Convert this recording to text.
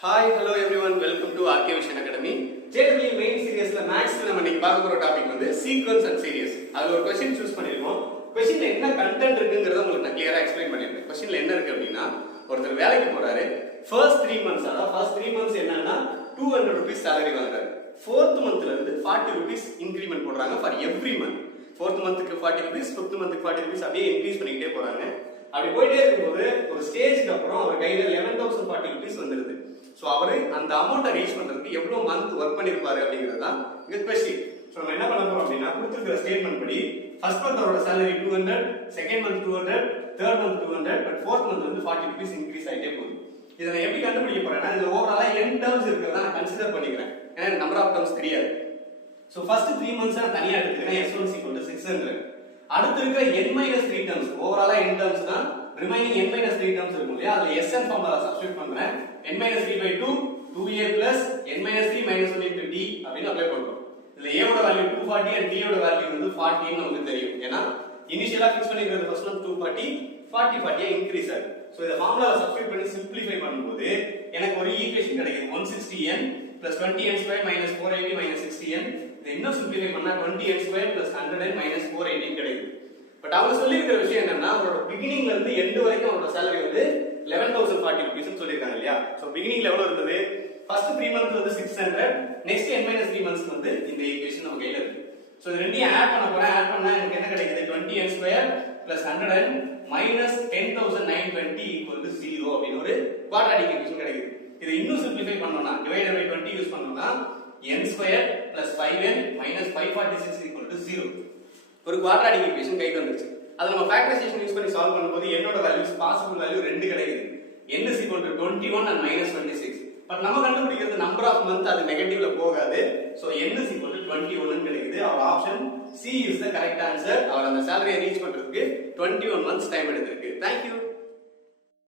Hi, hello everyone. Welcome to RK Vision Academy. JEE main series la maths la நம்ம இன்னைக்கு பார்க்க போற topic வந்து sequence and series. அதுல ஒரு क्वेश्चन चूஸ் பண்ணிருக்கோம். क्वेश्चनல என்ன கண்டென்ட் இருக்குங்கறத உங்களுக்கு நான் கிளியரா எக்ஸ்பிளைன் பண்ணிருக்கேன். क्वेश्चनல என்ன இருக்கு அப்படினா ஒருத்தர் வேலைக்கு போறாரு. first 3 months first 3 months என்னன்னா 200 rupees salary வாங்குறாரு. 4th monthல இருந்து 40 rupees increment போடுறாங்க for every month. 4th monthக்கு 40 rupees, 5th monthக்கு 40 rupees அப்படியே இன்கிரீஸ் பண்ணிட்டே போறாங்க. அப்படி போயிட்டே இருக்கும்போது ஒரு ஸ்டேஜ்க்கு அப்புறம் அவர் கையில 11040 rupees வந்துருது. சோ அவரு அந்த அமௌண்ட்டை ரீச் பண்றதுக்கு எவ்வளவு மந்த் வர்க் பண்ணிருப்பாரு அப்படிங்கிறது தான் இங்க क्वेश्चन. சோ நம்ம என்ன பண்ண போறோம் அப்படினா கொடுத்திருக்கிற ஸ்டேட்மென்ட் படி ஃபர்ஸ்ட் மந்த் அவரோட salary 200, second month 200, third month 200, but fourth month வந்து 40 rupees இன்கிரீஸ் ஆயிட்டே போகுது. இத நான் எப்படி கண்டுபிடிக்க போறேன்னா இதுல ஓவராலா n டர்ம்ஸ் இருக்குறத நான் கன்சிடர் பண்ணிக்கிறேன். ஏன்னா நம்பர் ஆஃப் டர்ம்ஸ் தெரியாது. சோ ஃபர்ஸ்ட் 3 months நான் தனியா எடுத்துக்கிறேன். s1 600. அடுத்து இருக்கிற n-3 டர்ம்ஸ் ஓவராலா n டர்ம்ஸ் தான் remaining n-3 terms இருக்கும் இல்லையா அதுல sn ஃபார்முலா சப்ஸ்டிட்யூட் பண்றேன் n-3/2 2a plus n-3 minus 1 into d அப்படினு அப்ளை பண்றோம். இதுல a ஓட வேல்யூ 240 and d ஓட வேல்யூ வந்து 40 ன்னு நமக்கு தெரியும். ஏனா இனிஷியலா ஃபிக்ஸ் பண்ணிருக்கிறது ஃபர்ஸ்ட் ஒன் 240 40 இன்கிரீஸ் ஆகுது. சோ இத ஃபார்முலால சப்ஸ்டிட்யூட் பண்ணி சிம்பிளிஃபை பண்ணும்போது எனக்கு ஒரு ஈக்குவேஷன் கிடைக்குது 160n plus 20n² minus 480 minus 60n. இத இன்னும் சிம்பிளிஃபை பண்ணா 20n² plus 100n minus 480 கிடைக்குது. பட் அவங்க சொல்லி இருக்கிற விஷயம் என்னன்னா அவரோட பிகினிங்ல இருந்து எண்ட் வரைக்கும் அவரோட salary வந்து 11040 rupees ன்னு சொல்லிருக்காங்க இல்லையா. சோ பிகினிங்ல எவ்வளவு இருந்தது ஃபர்ஸ்ட் 3 months வந்து 600, நெக்ஸ்ட் n-3 months வந்து இந்த ஈக்குவேஷன் நம்ம கையில இருக்கு. சோ இது ரெண்டையும் ஆட் பண்ண போறேன். ஆட் பண்ணா எனக்கு என்ன கிடைக்குது 20n² plus 100n minus 10920 equal to 0 அப்படின ஒரு குவாட்ராட்டிக் ஈக்குவேஷன் கிடைக்குது. இதை இன்னும் சிம்பிளிஃபை பண்ணோம்னா டிவைடட் பை 20 யூஸ் பண்ணோம்னா n² plus 5n minus 546 equal to 0 ஒரு குவாட்ராட்டிக் ஈக்குவேஷன் கைக்கு வந்துருச்சு. அத நம்ம ஃபேக்டரைசேஷன் யூஸ் பண்ணி சால்வ் பண்ணும்போது n ஓட வேல்யூஸ் பாசிபிள் வேல்யூ 2 கிடைக்குது. n is equal to 21 and minus 26. But நம்ம கண்டுபிடிக்கிறது நம்பர் ஆஃப் மந்த் அது நெகட்டிவ்ல போகாது. So n is equal to 21 ன்னு கிடைக்குது. our option C is the correct answer. அவர் அந்த salary ரீச் பண்றதுக்கு 21 months டைம் எடுத்திருக்கு. Thank you.